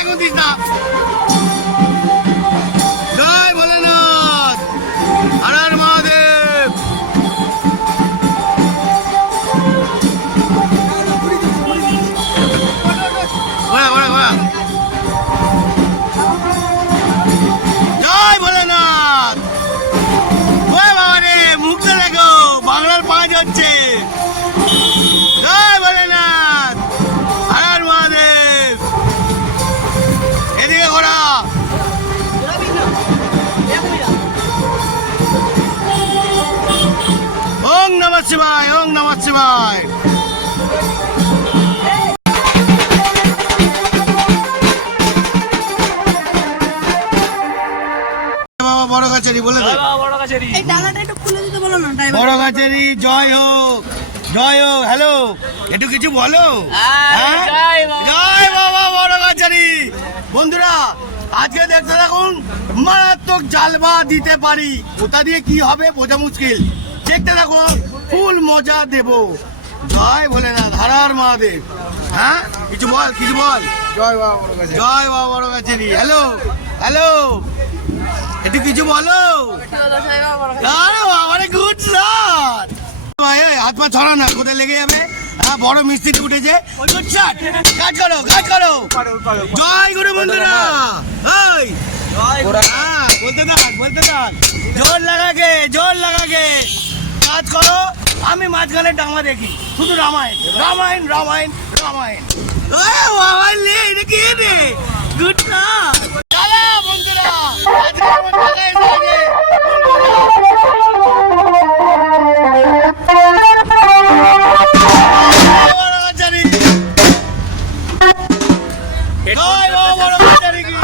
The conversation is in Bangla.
এখন দিস না। জয় ভোলেনাথ, হর হর মহাদেব। জয় ভোলেনাথ। ওই বাবা রে, মুখটা দেখো, বাংলার 5 হচ্ছে। জয় ভোলেনাথ, হর হর মহাদেব। এদিকে ঘোরা। ওং নমঃ শিবায়, ওং নমঃ শিবায়। বাবা বড় কাছারি বলে দে। এই ডালাটা একটু খুলে দিতে বলো না ড্রাইভার। বড় কাছারি জয় হোক, জয় হোক। হ্যালো, একটু কিছু বলো। হ্যাঁ? জয় বাবা বড় কাছারি। বন্ধুরা আজকে দেখতে থাকুন, মারাত্মক জালবা দিতে পারি। ওটা দিয়ে কি হবে বোঝা মুশকিল। দেখতে থাকুন, ফুল মজা দেব। জয় ভোলেনাথ, হর হর মহাদেব। হ্যাঁ, কিছু বল, কিছু বল। জয় বাবা বড় কাছে। জয় বাবা বড় কাছারি। হ্যালো হ্যালো, একটু কিছু বলো। আরে বাবারে, গুড শট। ভাই হাত পা ছড়া না, কোথায় লেগে যাবে। হ্যাঁ, বড় মিস্ত্রি উঠেছে। গুড শট, কাজ করো, কাজ করো। জয় গুরু বন্ধুরা। এই হ্যাঁ, বলতে থাক, বলতে থাক। জোর লাগাকে, জোর লাগাকে কাজ করো। আমি মাঝখানে ডাঙা দেখি, শুধু রামায়ণ রামায়ণ রামায়ণ রামায়ণ। বাবা লে, এটা কি রে? Good shot. চলো বন্ধুরা, আজকে আমার জায়গায় এসে গেছে। জয় বাবা বড় কাছারি কি।